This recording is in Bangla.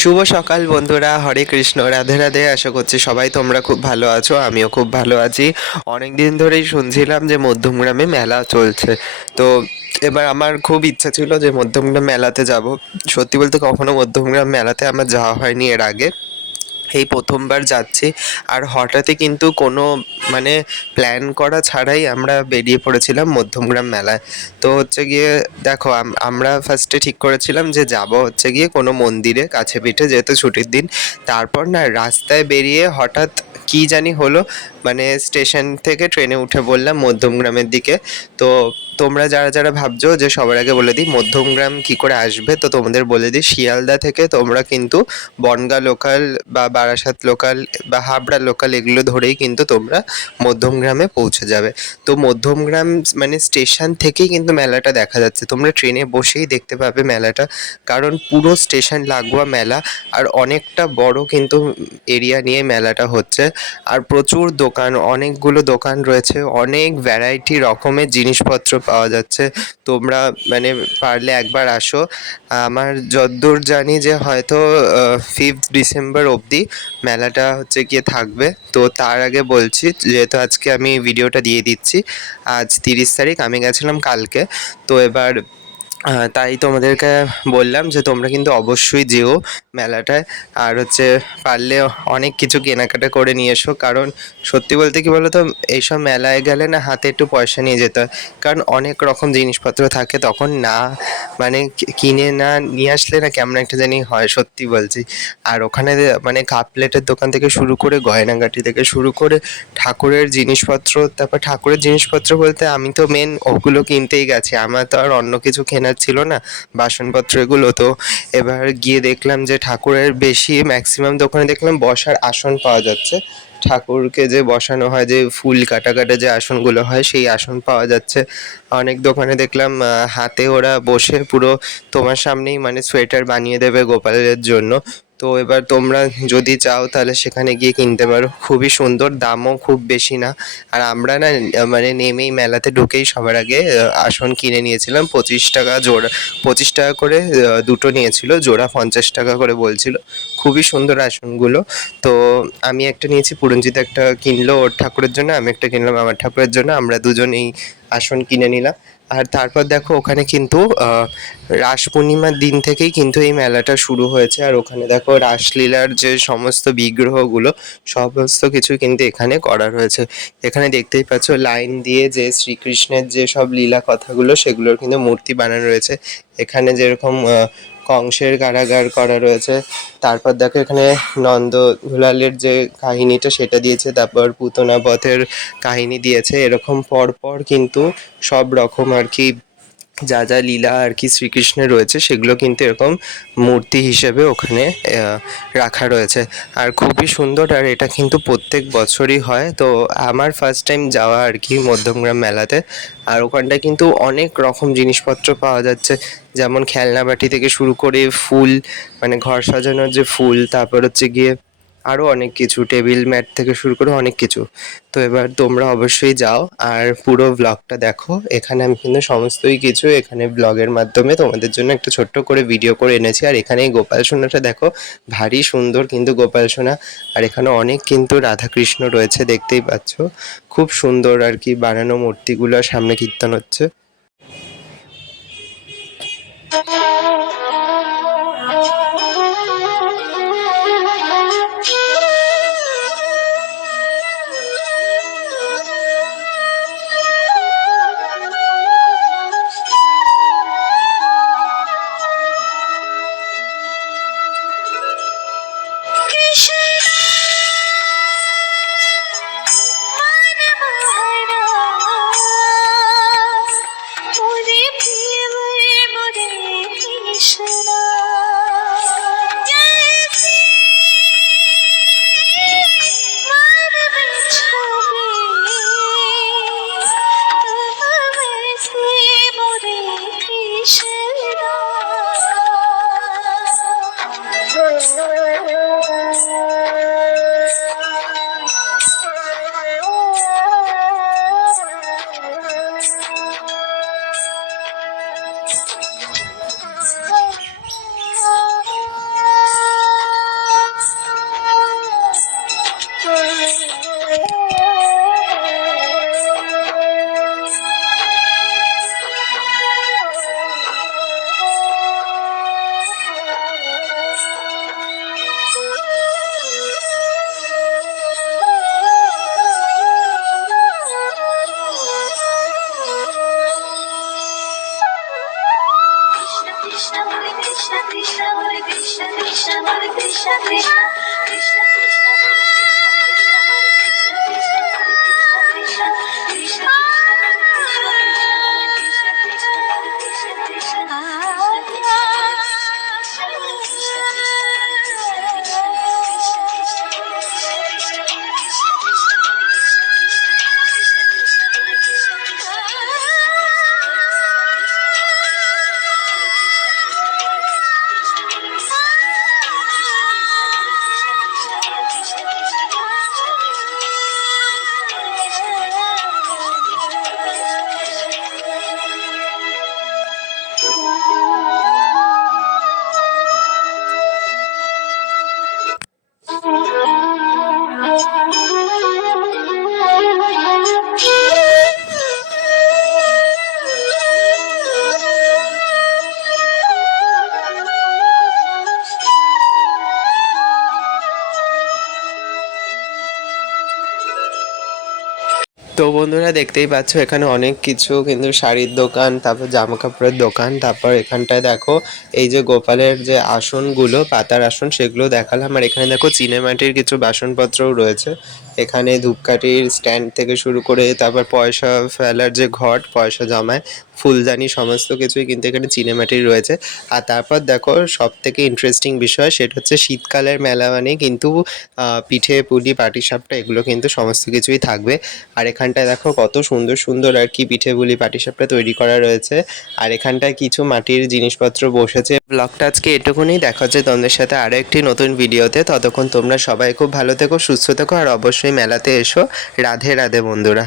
শুভ সকাল বন্ধুরা, হরে কৃষ্ণ, রাধে রাধে। আশা করছি সবাই তোমরা খুব ভালো আছো, আমিও খুব ভালো আছি। অনেক দিন ধরেই শুনছিলাম যে মধ্যমগ্রামে মেলা চলছে। তো এবার আমার খুব ইচ্ছা ছিল যে মধ্যমগ্রাম মেলাতে যাব। সত্যি বলতে কখনো মধ্যমগ্রাম মেলাতে আমার যাওয়া হয়নি এর আগে। এই প্রথমবার যাচ্ছি। আর হঠাৎই কিন্তু কোনো মানে প্ল্যান করা ছাড়াই আমরা বেরিয়ে পড়েছিলাম মধ্যমগ্রাম মেলায়। তো হচ্ছে গিয়ে দেখো আমরা ফার্স্টে ঠিক করেছিলাম যে যাব হচ্ছে গিয়ে কোনো মন্দিরে কাছে পিঠে যেহেতু ছুটির দিন। তারপর না রাস্তায় বেরিয়ে হঠাৎ কী জানি হলো মানে স্টেশন থেকে ট্রেনে উঠে বললাম মধ্যমগ্রামের দিকে। তো তোমরা যারা যারা ভাবছ যে সবার আগে বলে দিই মধ্যমগ্রাম কি করে আসবে, তো তোমাদের বলে দিই শিয়ালদা থেকে তোমরা কিন্তু বনগা লোকাল বা বারাসাত লোকাল বা হাবড়া লোকাল এগুলো ধরেই কিন্তু তোমরা মধ্যমগ্রামে পৌঁছে যাবে। তো মধ্যমগ্রাম মানে স্টেশন থেকেই কিন্তু মেলাটা দেখা যাচ্ছে। তোমরা ট্রেনে বসেই দেখতে পাবে মেলাটা, কারণ পুরো স্টেশন লাগোয়া মেলা আর অনেকটা বড় কিন্তু এরিয়া নিয়ে মেলাটা হচ্ছে। আর প্রচুর দোকান, অনেকগুলো দোকান রয়েছে, অনেক ভ্যারাইটি রকমের জিনিসপত্র পাওয়া যাচ্ছে। তোমরা মানে পারলে একবার আসো। আমার যদ্দূর জানি যে হয়তো ফিফথ ডিসেম্বর অবধি মেলাটা হচ্ছে গিয়ে থাকবে। তো তার আগে বলছি, যেহেতু আজকে আমি ভিডিওটা দিয়ে দিচ্ছি, আজ তিরিশ তারিখ, আমি গেছিলাম কালকে। তো এবার তাই তোমাদেরকে বললাম যে তোমরা কিন্তু অবশ্যই যেও মেলাটায়। আর হচ্ছে পারলে অনেক কিছু কেনাকাটা করে নিয়ে এসো, কারণ সত্যি বলতে কি বলো তো এইসব মেলায় গেলে না হাতে একটু পয়সা নিয়ে যেতে হয়। কারণ অনেক রকম জিনিসপত্র থাকে, তখন না মানে কিনে না, নিয়ে আসলে না কেমন একটা জানি হয়, সত্যি বলছি। আর ওখানে মানে কাপ প্লেটের দোকান থেকে শুরু করে, গয়নাগাটি থেকে শুরু করে, ঠাকুরের জিনিসপত্র, তারপর ঠাকুরের জিনিসপত্র বলতে আমি তো মেন ওগুলো কিনতেই গেছি। আমার তো আর অন্য কিছু কেনার ছিল না, বাসনপত্র এগুলো। তো এবার গিয়ে দেখলাম যে ঠাকুরের বেশি ম্যাক্সিমাম দোকানে দেখলাম বসার আসন পাওয়া যাচ্ছে। ঠাকুরকে যে বসানো হয়, যে ফুল কাটা কাটা যে আসনগুলো হয়, সেই আসন পাওয়া যাচ্ছে। অনেক দোকানে দেখলাম হাতে ওরা বসে পুরো তোমার সামনেই মানে সোয়েটার বানিয়ে দেবে গোপালের জন্য। তো এবার তোমরা যদি চাও তাহলে সেখানে গিয়ে কিনতে পারো। খুবই সুন্দর, দামও খুব বেশি না। আর আমরা না মানে নেমেই মেলাতে ঢুকেই সবার আগে আসন কিনে নিয়েছিলাম। পঁচিশ টাকা জোড়া, পঁচিশ টাকা করে দুটো নিয়েছিল, জোড়া পঞ্চাশ টাকা করে বলছিল। খুবই সুন্দর আসনগুলো। তো আমি একটা নিয়েছি, পুরঞ্জিত একটা কিনলো ওর ঠাকুরের জন্য, আমি একটা কিনলাম আমার ঠাকুরের জন্য। আমরা দুজন এই আসন কিনে নিলাম। আর তারপর দেখো ওখানে কিন্তু রাস পূর্ণিমার দিন থেকেই কিন্তু এই মেলাটা শুরু হয়েছে। আর ওখানে দেখো রাসলীলার যে সমস্ত বিগ্রহগুলো, সমস্ত কিছু কিন্তু এখানে করা রয়েছে। এখানে দেখতেই পাচ্ছ লাইন দিয়ে যে শ্রীকৃষ্ণের যে সব লীলা কথাগুলো, সেগুলোর কিন্তু মূর্তি বানানো রয়েছে। এখানে যেরকম কংসের কারাগার করা রয়েছে। তারপর দেখো এখানে নন্দ দুলালের যে কাহিনীটা সেটা দিয়েছে, তারপর পুতনা পথের কাহিনী দিয়েছে। এরকম পরপর পর কিন্তু সব রকম আর কি যা যা লীলা আর কি শ্রীকৃষ্ণের রয়েছে, সেগুলো কিন্তু এরকম মূর্তি হিসেবে ওখানে রাখা রয়েছে। আর খুবই সুন্দর, আর এটা কিন্তু প্রত্যেক বছরই হয়। তো আমার ফার্স্ট টাইম যাওয়া আর কি মধ্যমগ্রাম মেলাতে। আর ওখানটায় কিন্তু অনেক রকম জিনিসপত্র পাওয়া যাচ্ছে। যেমন খেলনা বাটি থেকে শুরু করে ফুল মানে ঘর সাজানোর যে ফুল, তারপর হচ্ছে গিয়ে আরও অনেক কিছু টেবিল ম্যাট থেকে শুরু করে অনেক কিছু। তো এবার তোমরা অবশ্যই যাও আর পুরো ব্লগটা দেখো। এখানে আমি কিন্তু সমস্তই কিছু এখানে ব্লগের মাধ্যমে তোমাদের জন্য একটা ছোট্ট করে ভিডিও করে এনেছি। আর এখানে এই গোপাল সোনাটা দেখো, ভারী সুন্দর কিন্তু গোপাল সোনা। আর এখানে অনেক কিন্তু রাধাকৃষ্ণ রয়েছে, দেখতেই পাচ্ছ। খুব সুন্দর আর কি বানানো মূর্তিগুলো সামনে কীর্তন হচ্ছে। Yeah. তো বন্ধুরা দেখতেই পাচ্ছ, এখানে অনেক কিছু কিন্তু শাড়ির দোকান, তারপর জামা কাপড়ের দোকান, তারপর এখানটায় দেখো, এই যে গোপালের যে আসনগুলো, পাতার আসন, সেগুলো দেখালাম। আর এখানে দেখো চিনেমাটির কিছু বাসনপত্রও রয়েছে। এখানে ধূপকাঠির স্ট্যান্ড থেকে শুরু করে, তারপর পয়সা ফেলার যে ঘট, পয়সা জমায় ফুলদানি সমস্ত কিছুই কিন্তু এখানে চিনেমাটির রয়েছে। আর তারপর দেখো সব থেকে ইন্টারেস্টিং বিষয় সেটা হচ্ছে শীতকালের মেলা মানে কিন্তু পিঠে, পুলি পাটিসাপটা এগুলো কিন্তু সমস্ত কিছুই থাকবে। আর এখানটায় দেখো কত সুন্দর সুন্দর আর কি পিঠে, পুলি পাটিসাপটা তৈরি করা রয়েছে। আর এখানটায় কিছু মাটির জিনিসপত্র বসেছে। ব্লগটা আজকে এটুকুনি, দেখা হচ্ছে তোমাদের সাথে আরও একটি নতুন ভিডিওতে। ততক্ষণ তোমরা সবাই খুব ভালো থেকো, সুস্থ থেকো, আর অবশ্যই মেলাতে এসো। রাধে রাধে বন্ধুরা।